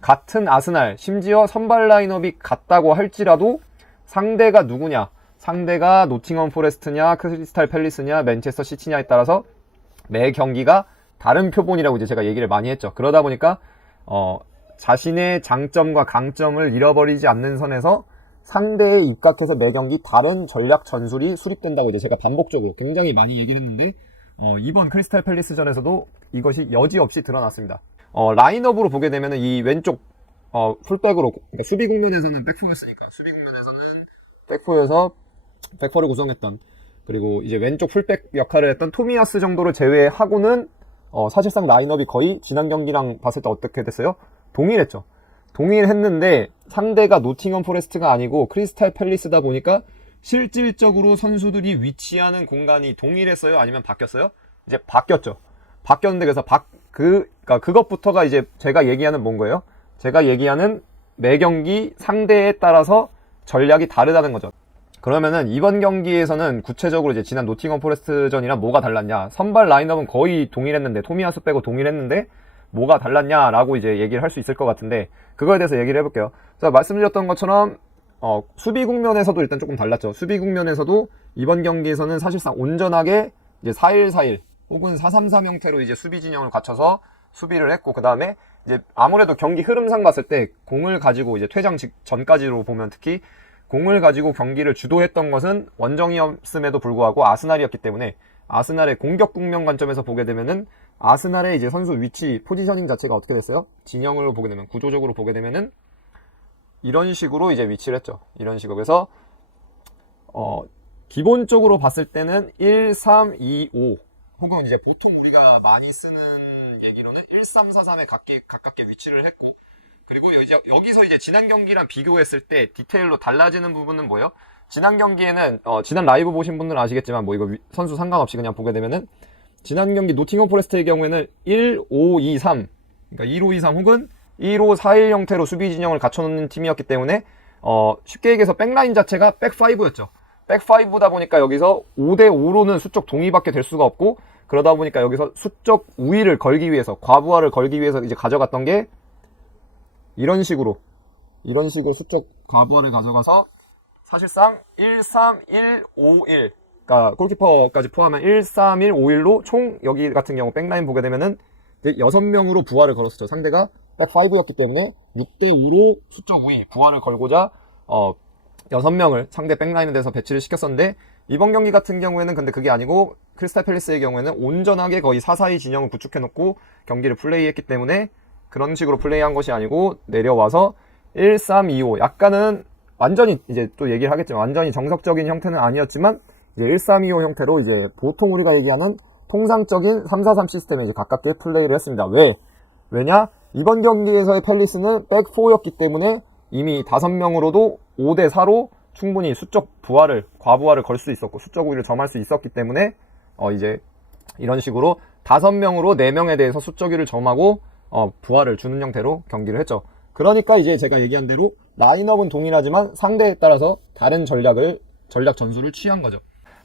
같은 아스날, 심지어 선발 라인업이 같다고 할지라도 상대가 누구냐, 상대가 노팅엄 포레스트냐, 크리스탈 팰리스냐, 맨체스터 시티냐에 따라서 매 경기가 다른 표본이라고 이제 제가 얘기를 많이 했죠. 그러다 보니까 자신의 장점과 강점을 잃어버리지 않는 선에서 상대에 입각해서 매 경기 다른 전략 전술이 수립된다고 이제 제가 반복적으로 굉장히 많이 얘기를 했는데 이번 크리스탈 팰리스전에서도 이것이 여지없이 드러났습니다. 라인업으로 보게 되면 이 왼쪽 풀백으로, 그러니까 수비 국면에서는 백포였으니까 수비 국면에서는 백포여서 백포를 구성했던, 그리고 이제 왼쪽 풀백 역할을 했던 토미야스 정도를 제외하고는 사실상 라인업이 거의 지난 경기랑 봤을 때 어떻게 됐어요? 동일했죠. 동일했는데 상대가 노팅엄 포레스트가 아니고 크리스탈 팰리스다 보니까 실질적으로 선수들이 위치하는 공간이 동일했어요? 아니면 바뀌었어요? 이제 바뀌었죠. 바뀌었는데 그래서 그러니까 그것부터가 이제 제가 얘기하는 뭔 거예요? 제가 얘기하는 매 경기 상대에 따라서 전략이 다르다는 거죠. 그러면은 이번 경기에서는 구체적으로 이제 지난 노팅엄 포레스트전이랑 뭐가 달랐냐? 선발 라인업은 거의 동일했는데, 토미야스 빼고 동일했는데 뭐가 달랐냐라고 이제 얘기를 할 수 있을 것 같은데, 그거에 대해서 얘기를 해볼게요. 자, 말씀드렸던 것처럼 수비 국면에서도 일단 조금 달랐죠. 수비 국면에서도 이번 경기에서는 사실상 온전하게 이제 4-1-4-1 혹은 4-3-3 형태로 이제 수비 진영을 갖춰서 수비를 했고, 그 다음에 이제 아무래도 경기 흐름상 봤을 때 공을 가지고 이제 퇴장 전까지로 보면 특히 공을 가지고 경기를 주도했던 것은 원정이었음에도 불구하고 아스날이었기 때문에 아스날의 공격 국면 관점에서 보게 되면은 아스날의 이제 선수 위치, 포지셔닝 자체가 어떻게 됐어요? 진영으로 보게 되면, 구조적으로 보게 되면은 이런 식으로 이제 위치를 했죠. 이런 식으로. 그래서 기본적으로 봤을 때는 1-3-2-5 혹은 이제 보통 우리가 많이 쓰는 얘기로는 1-3-4-3에 가깝게 위치를 했고, 그리고 여기서 이제 지난 경기랑 비교했을 때 디테일로 달라지는 부분은 뭐예요? 지난 경기에는 지난 라이브 보신 분들은 아시겠지만 뭐 이거 선수 상관없이 그냥 보게 되면은 지난 경기 노팅엄 포레스트의 경우에는 1-5-2-3, 그러니까 1-5-2-3 혹은 1-5-4-1 형태로 수비 진영을 갖춰놓는 팀이었기 때문에 쉽게 얘기해서 백라인 자체가 백5였죠. 백5다 보니까 여기서 5대5로는 수적 동의밖에 될 수가 없고, 그러다 보니까 여기서 수적 우위를 걸기 위해서, 과부하를 걸기 위해서 이제 가져갔던 게 이런 식으로 수적 과부하를 가져가서 사실상 1-3-1-5-1, 그러니까 골키퍼까지 포함한 1-3-1-5-1로 총 여기 같은 경우 백라인 보게 되면은 6명으로 부하를 걸었었죠. 상대가 백5였기 때문에 6대5로 수적 우위, 부하를 걸고자 6명을 상대 백라인에 대해서 배치를 시켰었는데, 이번 경기 같은 경우에는 근데 그게 아니고 크리스탈 팰리스의 경우에는 온전하게 거의 4-4-2 진영을 구축해놓고 경기를 플레이했기 때문에 그런 식으로 플레이한 것이 아니고 내려와서 1-3-2-5, 약간은 완전히 이제 또 얘기를 하겠지만 완전히 정석적인 형태는 아니었지만 이제 1-3-2-5 형태로 이제 보통 우리가 얘기하는 통상적인 3-4-3 시스템에 이제 가깝게 플레이를 했습니다. 왜냐? 이번 경기에서의 팰리스는 백4였기 때문에 이미 5명으로도 5대4로 충분히 수적 부하를, 과부하를 걸 수 있었고 수적 우위를 점할 수 있었기 때문에 이제 이런 식으로 5명으로 4명에 대해서 수적 우위를 점하고 부하를 주는 형태로 경기를 했죠. 그러니까 이제 제가 얘기한 대로 라인업은 동일하지만 상대에 따라서 다른 전략 전술을 취한 거죠.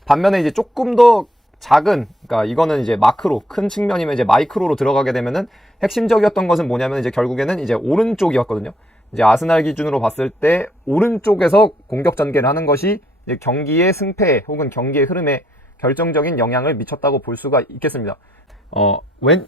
반면에 이제 조금 더 작은, 그러니까 이거는 이제 마크로, 큰 측면이면 이제 마이크로로 들어가게 되면은 핵심적이었던 것은 뭐냐면 이제 결국에는 이제 오른쪽이었거든요. 이제 아스날 기준으로 봤을 때 오른쪽에서 공격 전개를 하는 것이 이제 경기의 승패 혹은 경기의 흐름에 결정적인 영향을 미쳤다고 볼 수가 있겠습니다.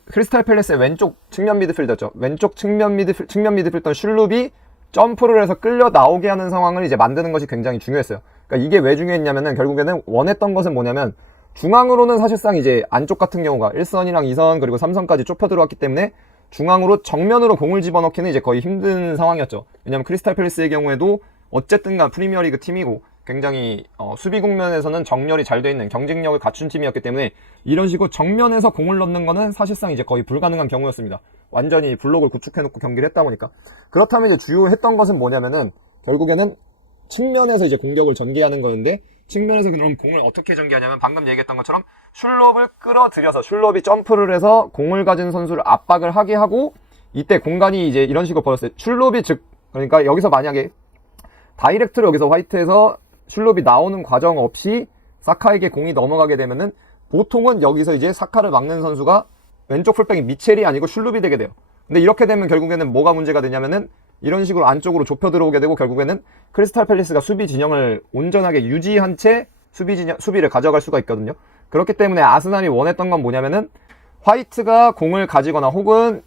크리스탈 팰리스의 왼쪽 측면 미드필더죠. 왼쪽 측면 미드필더 슐룹이 점프를 해서 끌려 나오게 하는 상황을 이제 만드는 것이 굉장히 중요했어요. 그러니까 이게 왜 중요했냐면은 결국에는 원했던 것은 뭐냐면 중앙으로는 사실상 이제 안쪽 같은 경우가 1선이랑 2선 그리고 3선까지 좁혀 들어왔기 때문에 중앙으로 정면으로 공을 집어넣기는 이제 거의 힘든 상황이었죠. 왜냐면 크리스탈 팰리스의 경우에도 어쨌든간 프리미어리그 팀이고 굉장히 수비 국면에서는 정렬이 잘 돼 있는 경쟁력을 갖춘 팀이었기 때문에 이런 식으로 정면에서 공을 넣는 거는 사실상 이제 거의 불가능한 경우였습니다. 완전히 블록을 구축해놓고 경기를 했다 보니까. 그렇다면 이제 주요했던 것은 뭐냐면은 결국에는 측면에서 이제 공격을 전개하는 거였는데, 측면에서 그럼 공을 어떻게 전개하냐면 방금 얘기했던 것처럼 슐롭을 끌어들여서 슐롭이 점프를 해서 공을 가진 선수를 압박을 하게 하고, 이때 공간이 이제 이런 식으로 벌었어요. 슐롭이 그러니까 여기서 만약에 다이렉트로 여기서 화이트에서 슐롭이 나오는 과정 없이 사카에게 공이 넘어가게 되면은 보통은 여기서 이제 사카를 막는 선수가 왼쪽 풀백이 미첼이 아니고 슐룹이 되게 돼요. 근데 이렇게 되면 결국에는 뭐가 문제가 되냐면은 이런 식으로 안쪽으로 좁혀 들어오게 되고 결국에는 크리스탈 팰리스가 수비 진영을 온전하게 유지한 채 수비를 가져갈 수가 있거든요. 그렇기 때문에 아스날이 원했던 건 뭐냐면은 화이트가 공을 가지거나 혹은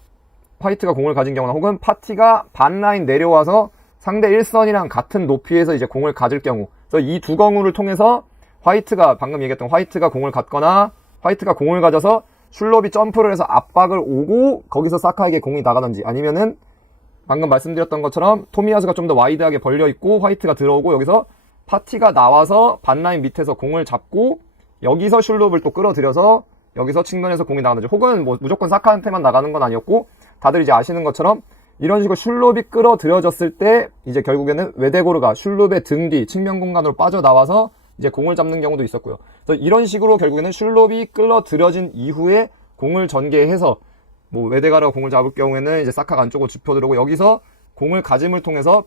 화이트가 공을 가진 경우나 혹은 파티가 반라인 내려와서 상대 1선이랑 같은 높이에서 이제 공을 가질 경우, 그래서 이 두 경우를 통해서 화이트가 방금 얘기했던 화이트가 공을 갖거나 화이트가 공을 가져서 슐롭이 점프를 해서 압박을 오고 거기서 사카에게 공이 나가든지, 아니면은 방금 말씀드렸던 것처럼 토미야스가 좀 더 와이드하게 벌려 있고 화이트가 들어오고 여기서 파티가 나와서 반라인 밑에서 공을 잡고 여기서 슐롭을 또 끌어들여서 여기서 측면에서 공이 나가든지, 혹은 뭐 무조건 사카한테만 나가는 건 아니었고 다들 이제 아시는 것처럼 이런 식으로 슐롭이 끌어들여졌을 때 이제 결국에는 웨데고르가 슐롭의 등 뒤 측면 공간으로 빠져나와서 이제 공을 잡는 경우도 있었고요. 그래서 이런 식으로 결국에는 슐롭이 끌어들여진 이후에 공을 전개해서 뭐 웨데가르가 공을 잡을 경우에는 이제 사카가 안쪽으로 짚어들어오고 여기서 공을 가짐을 통해서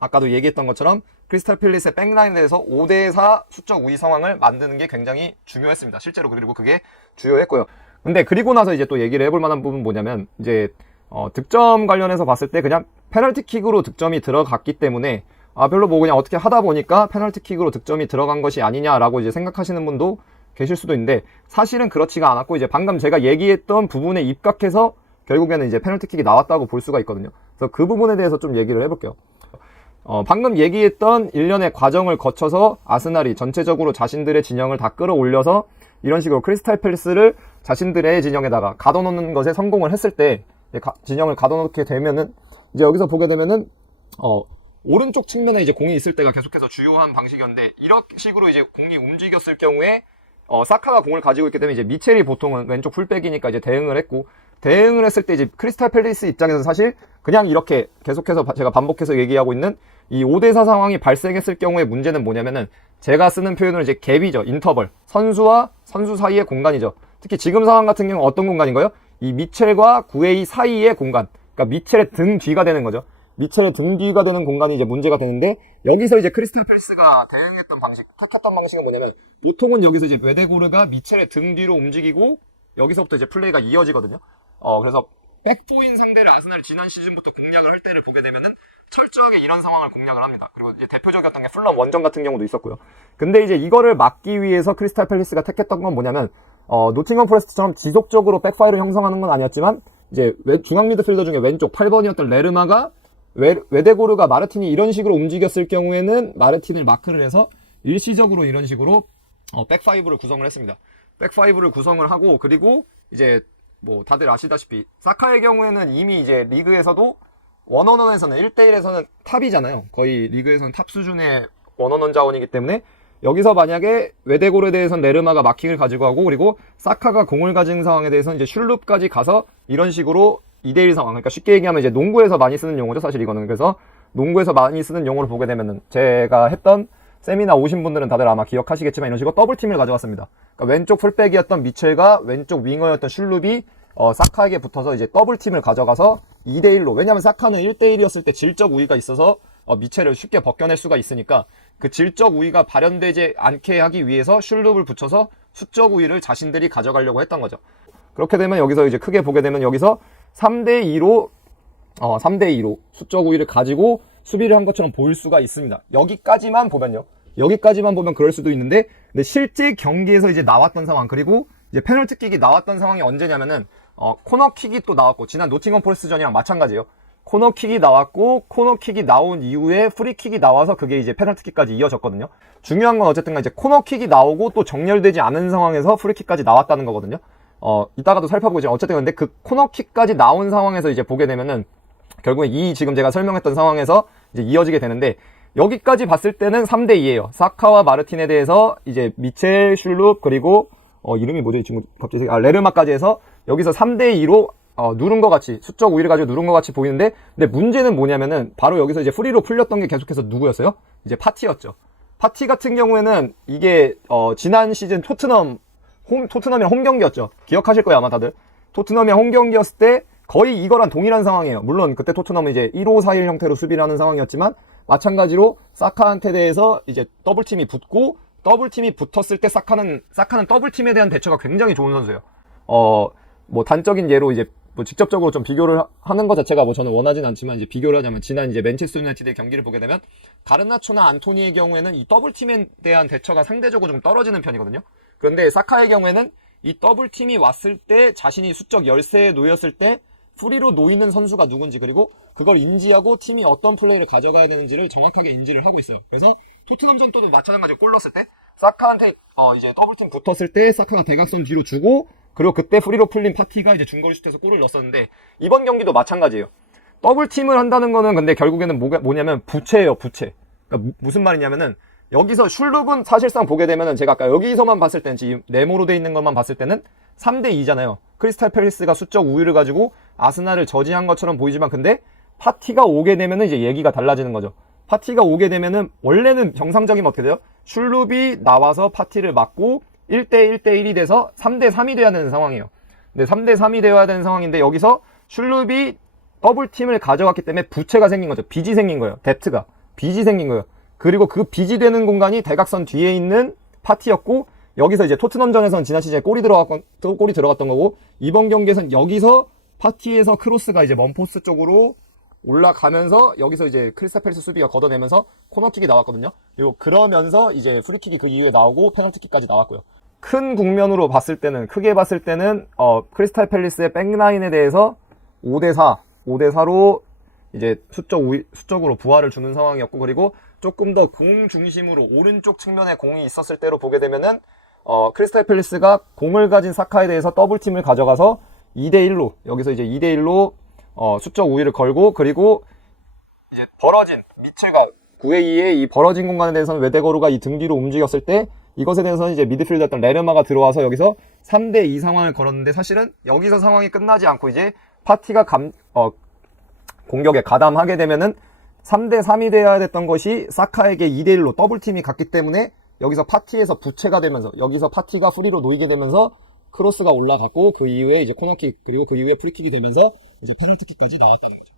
아까도 얘기했던 것처럼 크리스탈 팰리스의 백라인에 대해서 5대4 수적 우위 상황을 만드는 게 굉장히 중요했습니다. 실제로 그리고 그게 주요했고요. 근데 그리고 나서 이제 또 얘기를 해볼 만한 부분 뭐냐면 이제 득점 관련해서 봤을 때 그냥 페널티킥으로 득점이 들어갔기 때문에 별로 뭐 그냥 어떻게 하다 보니까 페널티킥으로 득점이 들어간 것이 아니냐라고 이제 생각하시는 분도 계실 수도 있는데 사실은 그렇지가 않았고 이제 방금 제가 얘기했던 부분에 입각해서 결국에는 이제 페널티킥이 나왔다고 볼 수가 있거든요. 그래서 그 부분에 대해서 좀 얘기를 해볼게요. 방금 얘기했던 일련의 과정을 거쳐서 아스날이 전체적으로 자신들의 진영을 다 끌어올려서 이런 식으로 크리스탈 팰리스를 자신들의 진영에다가 가둬놓는 것에 성공을 했을 때 진영을 가둬놓게 되면은 이제 여기서 보게 되면은 오른쪽 측면에 이제 공이 있을 때가 계속해서 주요한 방식이었는데 이런 식으로 이제 공이 움직였을 경우에 사카가 공을 가지고 있기 때문에 이제 미첼이 보통은 왼쪽 풀백이니까 이제 대응을 했고, 대응을 했을 때 이제 크리스탈 팰리스 입장에서 사실 그냥 이렇게 계속해서 제가 반복해서 얘기하고 있는 이 5대4 상황이 발생했을 경우에 문제는 뭐냐면은 제가 쓰는 표현으로 이제 갭이죠. 인터벌. 선수와 선수 사이의 공간이죠. 특히 지금 상황 같은 경우는 어떤 공간인가요? 이 미첼과 구에이 사이의 공간. 그러니까 미첼의 등 뒤가 되는 거죠. 미첼의 등 뒤가 되는 공간이 이제 문제가 되는데 여기서 이제 크리스탈 팰리스가 대응했던 방식, 택했던 방식은 뭐냐면 보통은 여기서 이제 웨데고르가 미첼의 등 뒤로 움직이고 여기서부터 이제 플레이가 이어지거든요. 그래서 백포인 상대를 아스날이 지난 시즌부터 공략을 할 때를 보게 되면은 철저하게 이런 상황을 공략을 합니다. 그리고 이제 대표적이었던 게 풀럼 원정 같은 경우도 있었고요. 근데 이제 이거를 막기 위해서 크리스탈 팰리스가 택했던 건 뭐냐면 노팅엄 포레스트처럼 지속적으로 백파이를 형성하는 건 아니었지만 이제 중앙 미드필더 중에 왼쪽 8번이었던 레르마가 웨데고르가 마르틴이 이런 식으로 움직였을 경우에는 마르틴을 마크를 해서 일시적으로 이런 식으로 백파이브를 구성을 했습니다. 백파이브를 구성을 하고, 그리고 이제 뭐 다들 아시다시피 사카의 경우에는 이미 이제 리그에서도 원원원에서는 1대1에서는 탑이잖아요. 거의 리그에서는 탑 수준의 원원원 자원이기 때문에 여기서 만약에 웨데고르에 대해서는 레르마가 마킹을 가지고 하고, 그리고 사카가 공을 가진 상황에 대해서는 이제 슐룹까지 가서 이런 식으로 2대1 상황, 그러니까 쉽게 얘기하면 이제 농구에서 많이 쓰는 용어죠, 사실 이거는. 그래서 농구에서 많이 쓰는 용어를 보게 되면은 제가 했던 세미나 오신 분들은 다들 아마 기억하시겠지만 이런 식으로 더블팀을 가져왔습니다. 그러니까 왼쪽 풀백이었던 미첼과 왼쪽 윙어였던 슐룹이 사카에게 붙어서 이제 더블팀을 가져가서 2대1로, 왜냐면 사카는 1대1이었을 때 질적 우위가 있어서 미첼을 쉽게 벗겨낼 수가 있으니까 그 질적 우위가 발현되지 않게 하기 위해서 슐룹을 붙여서 수적 우위를 자신들이 가져가려고 했던 거죠. 그렇게 되면 여기서 이제 크게 보게 되면 여기서 3대2로 수적 우위를 가지고 수비를 한 것처럼 보일 수가 있습니다. 여기까지만 보면요. 여기까지만 보면 그럴 수도 있는데, 근데 실제 경기에서 이제 나왔던 상황, 그리고 이제 페널티킥이 나왔던 상황이 언제냐면은 코너킥이 또 나왔고, 지난 노팅엄 포레스트전이랑 마찬가지예요. 코너킥이 나왔고, 코너킥이 나온 이후에 프리킥이 나와서 그게 이제 페널티킥까지 이어졌거든요. 중요한 건 어쨌든 이제 코너킥이 나오고 또 정렬되지 않은 상황에서 프리킥까지 나왔다는 거거든요. 이따가도 살펴보죠. 어쨌든 근데 그 코너킥까지 나온 상황에서 이제 보게 되면은 결국에 이 지금 제가 설명했던 상황에서 이제 이어지게 되는데, 여기까지 봤을 때는 3대2예요. 사카와 마르틴에 대해서 이제 미첼, 슐룹, 그리고 이름이 뭐죠? 이 친구 갑자기 레르마까지 해서 여기서 3대2로 누른 것 같이, 수적 우위를 가지고 누른 것 같이 보이는데, 근데 문제는 뭐냐면은 바로 여기서 이제 프리로 풀렸던 게 계속해서 누구였어요? 이제 파티였죠. 파티 같은 경우에는 이게 지난 시즌 토트넘이랑 홈 경기였죠. 기억하실 거예요, 아마 다들. 토트넘이랑 홈 경기였을 때 거의 이거랑 동일한 상황이에요. 물론 그때 토트넘은 이제 1-5-4-1 형태로 수비를 하는 상황이었지만 마찬가지로 사카한테 대해서 이제 더블팀이 붙고, 더블팀이 붙었을 때 사카는 더블팀에 대한 대처가 굉장히 좋은 선수예요. 뭐 단적인 예로 이제 뭐 직접적으로 좀 비교를 하는 것 자체가 뭐 저는 원하진 않지만 이제 비교를 하자면 지난 이제 맨체스터 유나이티드의 경기를 보게 되면 가르나초나 안토니의 경우에는 이 더블팀에 대한 대처가 상대적으로 좀 떨어지는 편이거든요. 그런데 사카의 경우에는 이 더블팀이 왔을 때 자신이 수적 열세에 놓였을 때 프리로 놓이는 선수가 누군지 그리고 그걸 인지하고 팀이 어떤 플레이를 가져가야 되는지를 정확하게 인지를 하고 있어요. 그래서 토트넘전도 마찬가지로 골 넣었을 때 사카한테 이제 더블팀 붙었을 때 사카가 대각선 뒤로 주고 그리고 그때 프리로 풀린 파티가 이제 중거리 슛에서 골을 넣었었는데 이번 경기도 마찬가지예요. 더블팀을 한다는 거는 근데 결국에는 뭐냐면 부채예요, 부채. 그러니까 무슨 말이냐면은 여기서 슐룹은 사실상 보게 되면은 제가 아까 여기서만 봤을 때는 지금 네모로 돼 있는 것만 봤을 때는 3대 2잖아요. 크리스탈 팰리스가 수적 우위를 가지고 아스날을 저지한 것처럼 보이지만 근데 파티가 오게 되면은 이제 얘기가 달라지는 거죠. 파티가 오게 되면은 원래는 정상적이면 어떻게 돼요? 슐룹이 나와서 파티를 막고 1대 1대 1이 돼서 3대 3이 돼야 되는 상황이에요. 근데 3대 3이 돼야 되는 상황인데 여기서 슐룹이 더블팀을 가져갔기 때문에 부채가 생긴 거죠. 빚이 생긴 거예요. 뎁트가. 빚이 생긴 거예요. 그리고 그 빚이 되는 공간이 대각선 뒤에 있는 파티였고 여기서 이제 토트넘전에서는 지난 시즌에 골이 들어갔던 거고 이번 경기에서는 여기서 파티에서 크로스가 이제 먼포스 쪽으로 올라가면서 여기서 이제 크리스탈 팰리스 수비가 걷어내면서 코너킥이 나왔거든요. 그리고 그러면서 이제 프리킥이 그 이후에 나오고 페널티킥까지 나왔고요. 큰 국면으로 봤을 때는 크게 봤을 때는 크리스탈 팰리스의 백라인에 대해서 5대 4로 이제 수적으로 부하를 주는 상황이었고 그리고 조금 더 공 중심으로 오른쪽 측면에 공이 있었을 때로 보게 되면은 크리스탈 팰리스가 공을 가진 사카에 대해서 더블팀을 가져가서 2대1로 여기서 이제 2대1로 수적 우위를 걸고 그리고 이제 벌어진 미첼과 9회2의 이 벌어진 공간에 대해서는 웨데거루가 이 등 뒤로 움직였을 때 이것에 대해서는 이제 미드필더였던 레르마가 들어와서 여기서 3대2 상황을 걸었는데 사실은 여기서 상황이 끝나지 않고 이제 파티가 공격에 가담하게 되면은 3대3이 돼야 됐던 것이 사카에게 2대1로 더블팀이 갔기 때문에 여기서 파티에서 부채가 되면서 여기서 파티가 프리로 놓이게 되면서 크로스가 올라갔고 그 이후에 이제 코너킥 그리고 그 이후에 프리킥이 되면서 이제 페널티킥까지 나왔다는 거죠.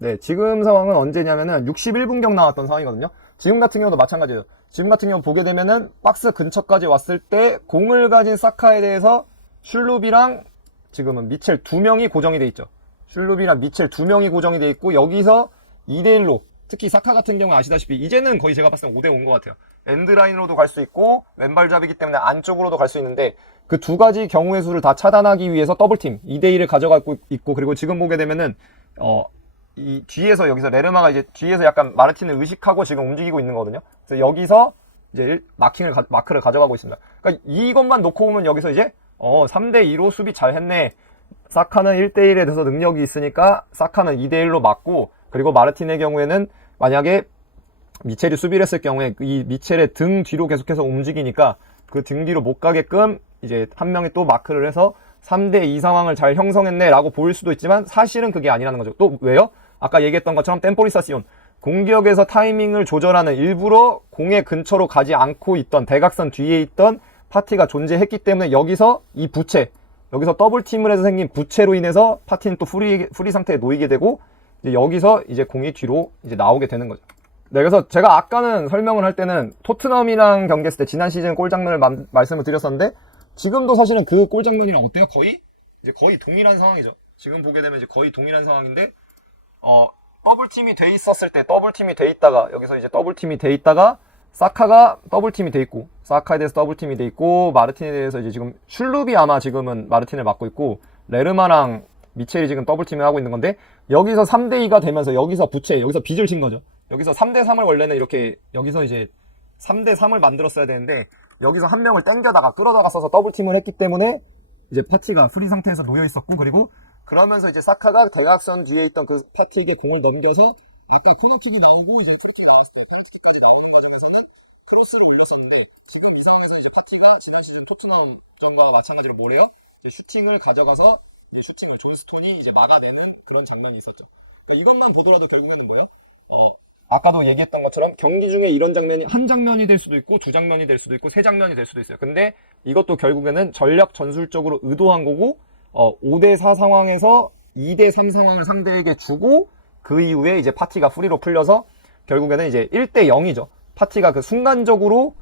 네, 지금 상황은 언제냐면은 61분경 나왔던 상황이거든요. 지금 같은 경우도 마찬가지예요. 지금 같은 경우 보게 되면은 박스 근처까지 왔을 때 공을 가진 사카에 대해서 슐룹이랑 지금은 미첼 2명이 고정이 돼 있죠. 슐룹이랑 미첼 2명이 고정이 돼 있고 여기서 2대1로 특히 사카 같은 경우 아시다시피 이제는 거의 제가 봤을 때 5대5인 것 같아요. 엔드라인으로도 갈 수 있고 왼발잡이기 때문에 안쪽으로도 갈 수 있는데 그 두 가지 경우의 수를 다 차단하기 위해서 더블팀 2대1을 가져가고 있고 그리고 지금 보게 되면은 이 뒤에서 여기서 레르마가 이제 뒤에서 약간 마르틴을 의식하고 지금 움직이고 있는 거거든요. 그래서 여기서 이제 마크를 가져가고 있습니다. 그러니까 이것만 놓고 보면 여기서 이제 3대2로 수비 잘 했네. 사카는 1대1에 대해서 능력이 있으니까 사카는 2대1로 맞고 그리고 마르틴의 경우에는 만약에 미첼이 수비를 했을 경우에 이 미첼의 등 뒤로 계속해서 움직이니까 그 등 뒤로 못 가게끔 이제 한 명이 또 마크를 해서 3대2 상황을 잘 형성했네 라고 보일 수도 있지만 사실은 그게 아니라는 거죠. 또 왜요? 아까 얘기했던 것처럼 템포리사시온 공격에서 타이밍을 조절하는 일부러 공의 근처로 가지 않고 있던 대각선 뒤에 있던 파티가 존재했기 때문에 여기서 이 부채 여기서 더블팀을 해서 생긴 부채로 인해서 파티는 또 프리 상태에 놓이게 되고 이제 여기서 이제 공이 뒤로 이제 나오게 되는 거죠. 네, 그래서 제가 아까는 설명을 할 때는 토트넘이랑 경기했을 때 지난 시즌 골 장면을 말씀을 드렸었는데 지금도 사실은 그 골 장면이랑 어때요? 거의 동일한 상황이죠. 지금 보게 되면 이제 거의 동일한 상황인데 더블팀이 돼 있었을 때 더블팀이 돼 있다가 여기서 이제 더블팀이 돼 있다가 사카가 더블팀이 돼 있고 사카에 대해서 더블팀이 돼 있고 마르틴에 대해서 이제 지금 슐룹이 아마 지금은 마르틴을 맡고 있고 레르마랑 미첼이 지금 더블팀을 하고 있는 건데 여기서 3대2가 되면서 여기서 부채 여기서 빚을 진 거죠. 여기서 3대3을 원래는 이렇게 여기서 이제 3대3을 만들었어야 되는데 여기서 한 명을 땡겨다가 끌어다가 써서 더블팀을 했기 때문에 이제 파티가 프리 상태에서 놓여 있었고 그리고 그러면서 이제 사카가 대각선 뒤에 있던 그 파티에게 공을 넘겨서 아까 코너킥이 나오고 이제 프리킥이 나왔을 때 페널티킥까지 나오는 과정에서는 크로스를 올렸었는데 지금 이 상황에서 이제 파티가 지난 시즌 토트넘전과 마찬가지로 뭐래요? 슈팅을 가져가서 슈팅을 존 스톤이 이제 막아내는 그런 장면이 있었죠. 그러니까 이것만 보더라도 결국에는 뭐예요? 아까도 얘기했던 것처럼 경기 중에 이런 장면이 한 장면이 될 수도 있고 두 장면이 될 수도 있고 세 장면이 될 수도 있어요. 근데 이것도 결국에는 전략 전술적으로 의도한 거고 5대4 상황에서 2대3 상황을 상대에게 주고 그 이후에 이제 파티가 프리로 풀려서 결국에는 이제 1대0이죠. 파티가 그 순간적으로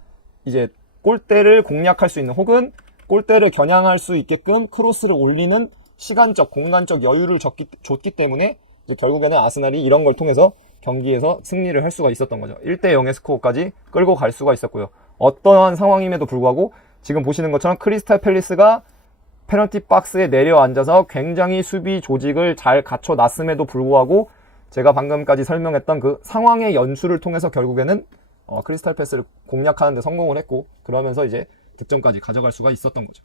이제 골대를 공략할 수 있는 혹은 골대를 겨냥할 수 있게끔 크로스를 올리는 시간적, 공간적 여유를 줬기 때문에 이제 결국에는 아스날이 이런 걸 통해서 경기에서 승리를 할 수가 있었던 거죠. 1대 0의 스코어까지 끌고 갈 수가 있었고요. 어떠한 상황임에도 불구하고 지금 보시는 것처럼 크리스탈 팰리스가 페널티 박스에 내려앉아서 굉장히 수비 조직을 잘 갖춰놨음에도 불구하고 제가 방금까지 설명했던 그 상황의 연출을 통해서 결국에는 크리스탈 팰리스를 공략하는 데 성공을 했고, 그러면서 이제 득점까지 가져갈 수가 있었던 거죠.